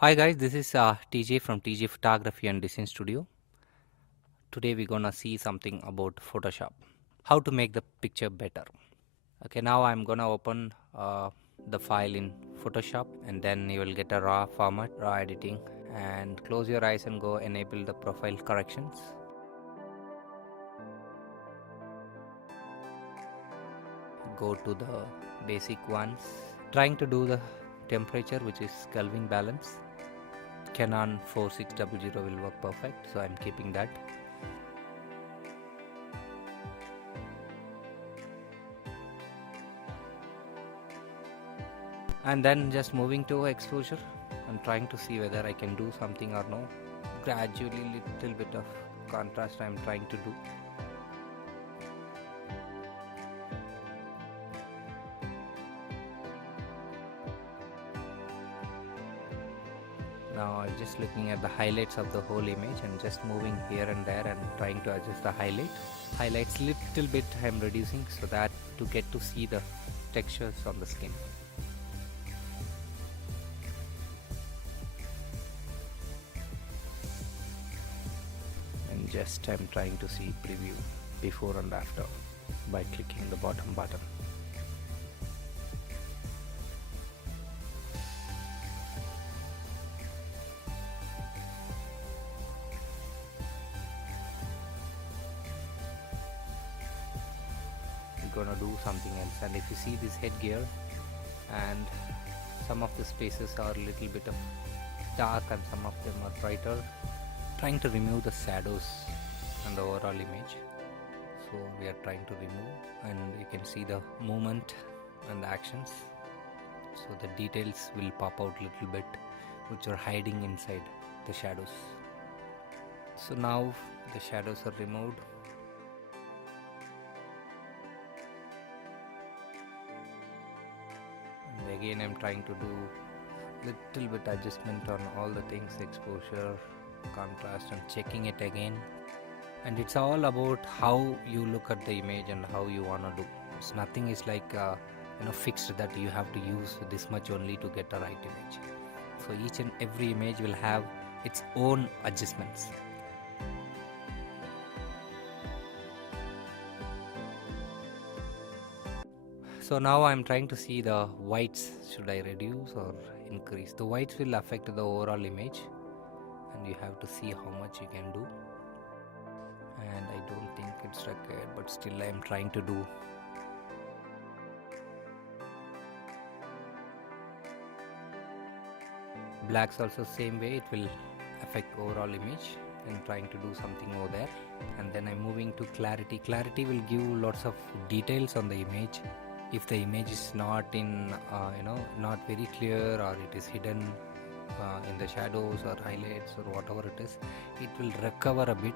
Hi guys, this is TJ from TJ Photography and Design Studio. Today we're gonna see something about Photoshop, how to make the picture better. Okay, now I'm gonna open the file in Photoshop, and then you will get a raw format, raw editing, and close your eyes and go enable the profile corrections. Go to the basic ones, trying to do the temperature, which is Kelvin balance. Canon 4600 will work perfect, so I'm keeping that. And then just moving to exposure and trying to see whether I can do something or no. Gradually little bit of contrast I'm trying to do. Now I'm just looking at the highlights of the whole image and just moving here and there and trying to adjust the highlights little bit I'm reducing, so that to get to see the textures on the skin. And just I'm trying to see preview before and after by clicking the bottom button. Gonna do something else, and if you see this headgear and some of the spaces are a little bit of dark and some of them are brighter, trying to remove the shadows and the overall image. So we are trying to remove, and you can see the movement and the actions, so the details will pop out little bit which are hiding inside the shadows. So now the shadows are removed. Again I'm trying to do little bit adjustment on all the things, exposure, contrast, and checking it again. And it's all about how you look at the image and how you want to do. It's nothing is like fixed that you have to use this much only to get a right image. So each and every image will have its own adjustments. So now I'm trying to see the whites, should I reduce or increase. The whites will affect the overall image, and you have to see how much you can do. And I don't think it's required, but still I'm trying to do. Blacks also same way, it will affect overall image. I'm trying to do something over there. And then I'm moving to clarity. Clarity will give lots of details on the image. If the image is not in not very clear, or it is hidden in the shadows or highlights or whatever it is, it will recover a bit.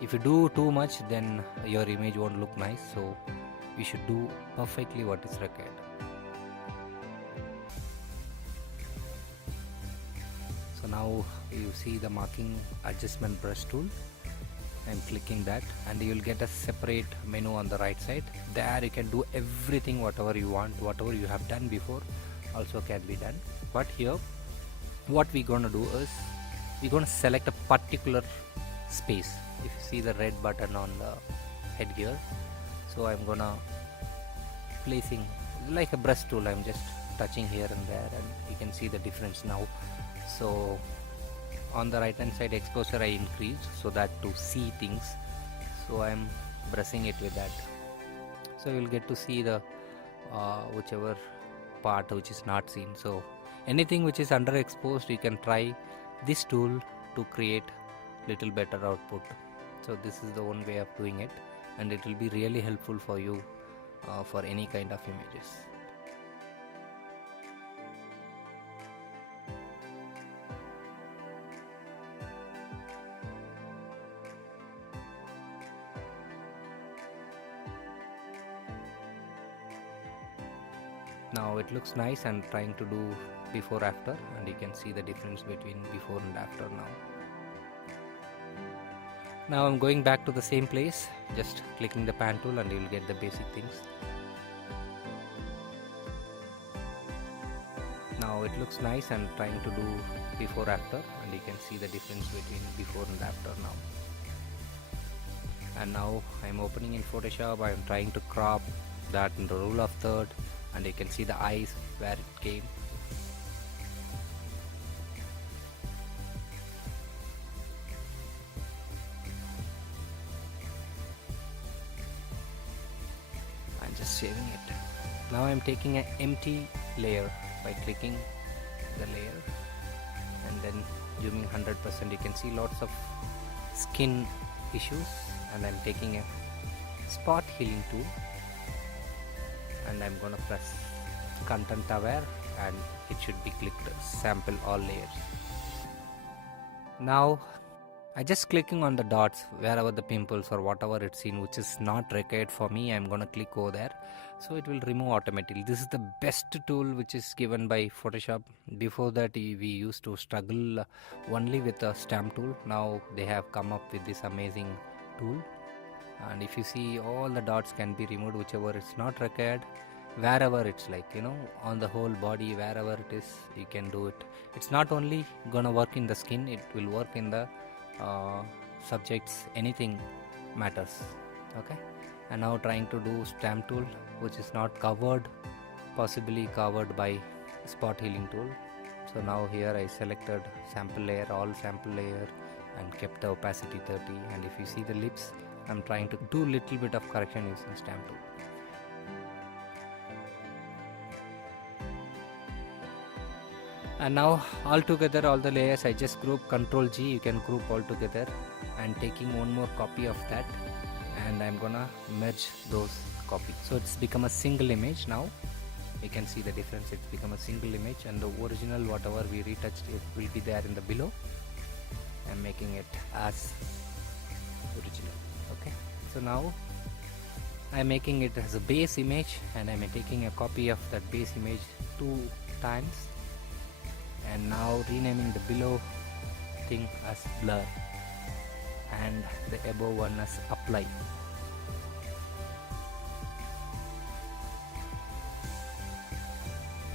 If you do too much, then your image won't look nice, so you should do perfectly what is required. So now you see the marking adjustment brush tool. I'm clicking that, and you will get a separate menu on the right side. There you can do everything, whatever you want, whatever you have done before also can be done. But here what we're gonna do is we're gonna select a particular space. If you see the red button on the headgear, so I'm gonna placing like a brush tool. I'm just touching here and there, and you can see the difference now. So on the right hand side exposure I increased so that to see things, so I'm brushing it with that. So you'll get to see the whichever part which is not seen. So anything which is underexposed, you can try this tool to create little better output. So this is the one way of doing it, and it will be really helpful for you for any kind of images. Now it looks nice, and trying to do before after, and you can see the difference between before and after now. Now I'm going back to the same place, just clicking the pan tool, and you will get the basic things. Now it looks nice. I'm trying to do before after, and you can see the difference between before and after now. And now I'm opening in Photoshop. I'm trying to crop that in the rule of third, and you can see the eyes where it came. I'm just saving it. Now I'm taking an empty layer by clicking the layer and then zooming 100%. You can see lots of skin issues, and I'm taking a spot healing tool and I'm gonna press content aware, and it should be clicked sample all layers. Now I just clicking on the dots wherever the pimples or whatever it's in which is not required for me. I'm gonna click over there, so it will remove automatically. This is the best tool which is given by Photoshop. Before that we used to struggle only with the stamp tool. Now they have come up with this amazing tool, and if you see, all the dots can be removed whichever is not required. Wherever it's like, on the whole body, wherever it is, you can do it. It's not only gonna work in the skin, it will work in the subjects, anything matters. Okay, and now trying to do stamp tool which is not covered, possibly covered by spot healing tool. So now here I selected sample layer, all sample layer, and kept the opacity 30. And if you see the lips, I'm trying to do little bit of correction using stamp tool. And now all together, all the layers, I just group Ctrl G, you can group all together, and taking one more copy of that, and I'm gonna merge those copies. So it's become a single image now. You can see the difference. It's become a single image, and the original whatever we retouched, it will be there in the below. I'm making it as original. Okay, so now I'm making it as a base image, and I'm taking a copy of that base image 2 times, and now renaming the below thing as blur and the above one as apply.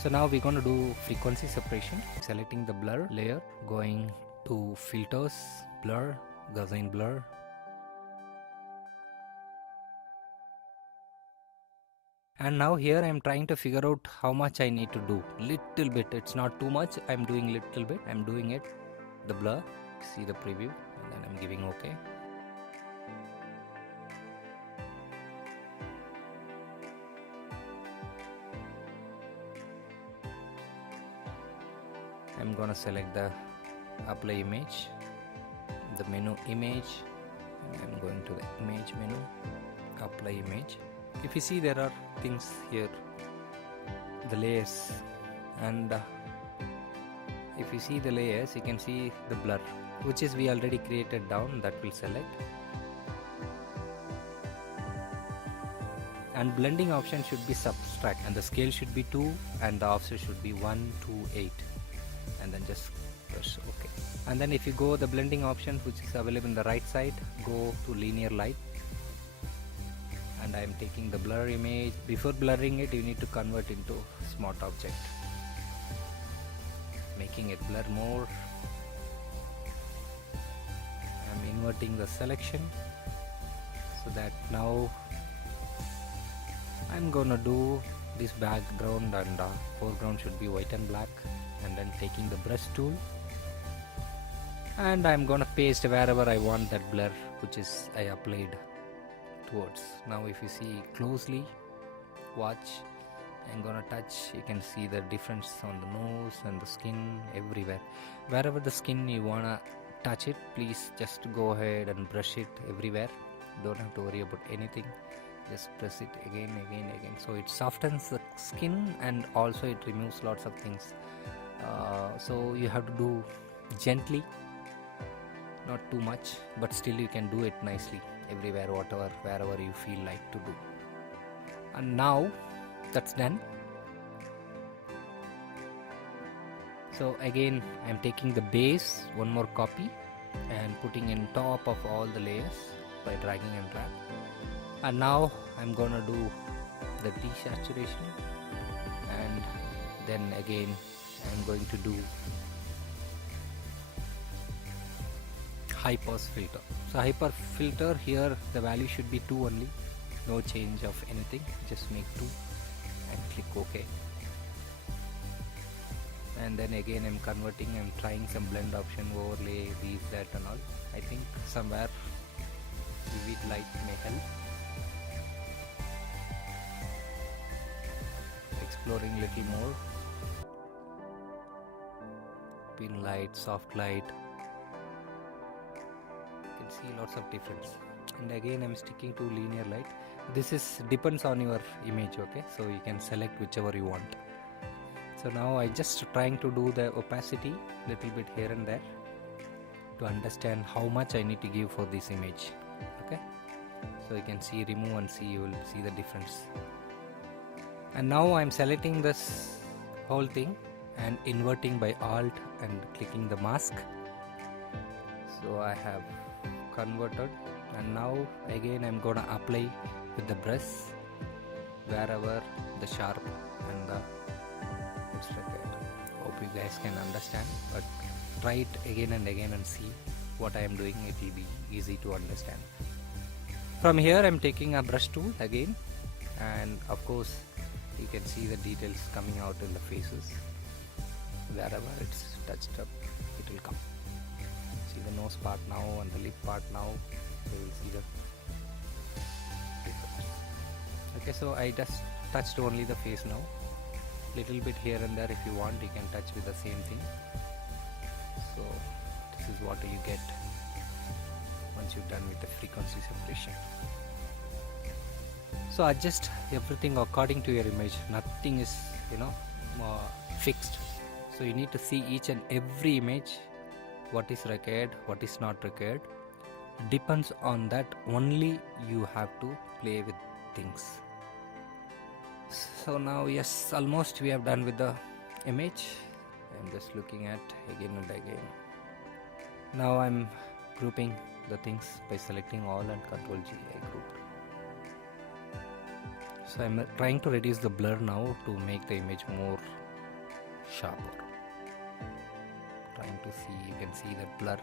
So now we're going to do frequency separation. Selecting the blur layer, going to filters, blur, Gaussian blur. And now here I am trying to figure out how much I need to do. Little bit, it's not too much. I'm doing little bit. I'm doing it. The blur, see the preview, and then I'm giving OK. I'm gonna select the apply image, the menu image, and I'm going to the image menu, apply image. If you see, there are things here, the layers, and if you see the layers, you can see the blur, which is we already created down, that will select. And blending option should be subtract, and the scale should be 2, and the offset should be 1 to 8, and then just press OK. And then if you go the blending option which is available in the right side, go to linear light, and I am taking the blur image. Before blurring it, you need to convert into smart object, making it blur more. I am inverting the selection so that now I'm gonna do this background, and foreground should be white and black, and then taking the brush tool, and I'm gonna paste wherever I want that blur which is I applied towards. Now if you see closely, watch, I'm gonna touch, you can see the difference on the nose and the skin, everywhere. Wherever the skin you wanna touch it, please just go ahead and brush it everywhere. Don't have to worry about anything, just press it again. So it softens the skin, and also it removes lots of things. So you have to do gently, not too much, but still you can do it nicely everywhere, wherever you feel like to do. And now that's done. So again I'm taking the base, one more copy, and putting in top of all the layers by dragging and drag. And now I'm gonna do the desaturation, and then again I'm going to do high pass filter. So high pass filter, here the value should be 2 only, no change of anything, just make 2 and click OK. And then again I'm converting, I'm trying some blend option, overlay, these, that and all. I think somewhere vivid light may help. Exploring little more. Pin light, soft light. You can see lots of difference. And again I'm sticking to linear light. This is depends on your image, okay? So you can select whichever you want. So now I just trying to do the opacity little bit here and there to understand how much I need to give for this image. Okay, so you can see, remove and see, you will see the difference. And now I'm selecting this whole thing and inverting by Alt and clicking the mask. So I have converted, and now again I'm gonna apply with the brush wherever the sharp and the it's required. Hope you guys can understand, but try it again and again and see what I am doing. It will be easy to understand. From here I'm taking a brush tool again, and of course you can see the details coming out in the faces. Wherever it's touched up, it will come. See the nose part now and the lip part now. You will see the difference. Okay, so I just touched only the face now. Little bit here and there, if you want you can touch with the same thing. So this is what you get once you're done with the frequency separation. So adjust everything according to your image. Nothing is fixed. So you need to see each and every image, what is required, what is not required. Depends on that only you have to play with things. So now yes, almost we have done with the image. I'm just looking at again and again. Now I'm grouping the things by selecting all and Ctrl G, I group. So I'm trying to reduce the blur now to make the image more sharper. Trying to see, you can see that blur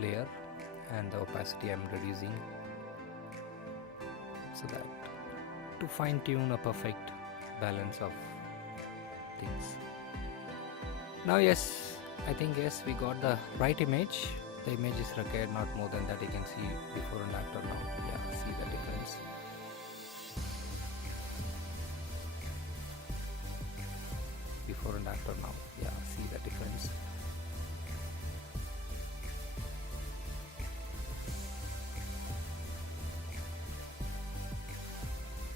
layer and the opacity I'm reducing, so that to fine tune a perfect balance of things. Now yes, I think yes, we got the right image. The image is required, not more than that. You can see before and after now. Yeah, see the difference. Before and after now. Yeah, see the difference.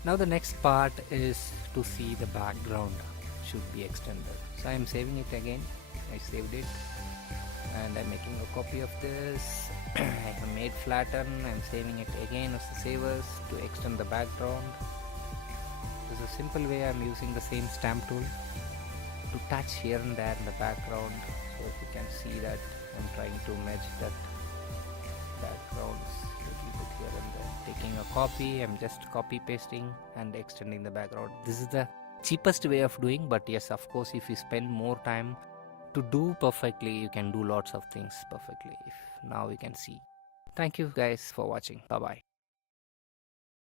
Now the next part is to see the background should be extended. So I am saving it again. I saved it and I'm making a copy of this. I have made flatten. I'm saving it again as the savers to extend the background. This is a simple way. I'm using the same stamp tool to touch here and there in the background. So if you can see that I'm trying to match that backgrounds little bit here and there. Taking a copy, I'm just copy pasting and extending the background. This is the cheapest way of doing, but yes, of course, if you spend more time to do perfectly, you can do lots of things perfectly. If now you can see. Thank you guys for watching. Bye bye.